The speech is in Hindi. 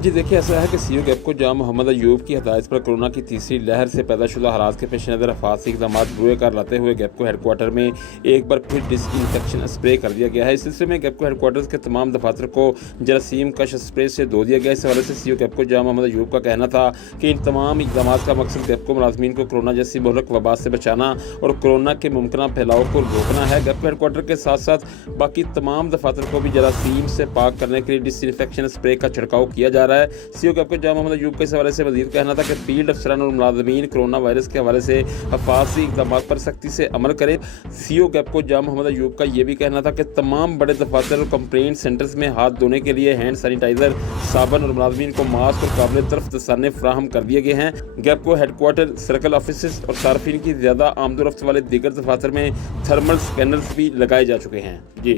जी देखिए, ऐसा है कि सीईओ गैपको जहां मोहम्मद अयूब की हदायत पर कोरोना की तीसरी लहर से पैदाशुदा हालात के पेश नज़र हिफाजती इक़दाम बुरे कार लाते हुए गैपको हेडक्वार्टर में एक बार फिर डिसइंफेक्शन स्प्रे कर दिया गया है। इस सिलसिले में गैपको हेडक्वार्टर के तमाम दफातर को जरासीम कश स्प्रे से धो दिया गया। इस हवाले से सीईओ गैपको जहां मोहम्मद अयूब का कहना था कि इन तमाम इक़दाम का मकसद गैपको मुलाजमीन को कोरोना जैसी मुहलक वबा से बचाना और कोरोना के मुमकिन फैलाव को रोकना है। गैपको हेडक्वार्टर के साथ साथ बाकी तमाम दफातर को भी जरासीम से पाक करने के लिए डिसइंफेक्शन स्प्रे का छिड़काव किया जा रहा है। सीईओ गैपको जहां मोहम्मद अयूब के इस हवाले से मज़ीद कहना था कि फील्ड अफसरान और मुलाजमीन कोरोना वायरस के हवाले से हिफाजती इक़दाम पर सख्ती से अमल करें। सीईओ गैपको जहां मोहम्मद अयूब का ये भी कहना था कि तमाम बड़े दफातर और कंप्लेंट सेंटर्स में हाथ धोने के लिए हैंड सैनिटाइज़र, साबुन और मुलाजमीन को मास्क और काबिल तरफ दस्ताने फ्राहम कर दिए गए हैं। गैपको हेडक्वार्टर, सर्कल ऑफिस और सार्फिन की ज़्यादा आमदोरफ्त वाले दीगर दफातर में थर्मल स्कैनर्स भी लगाए जा चुके हैं। जी।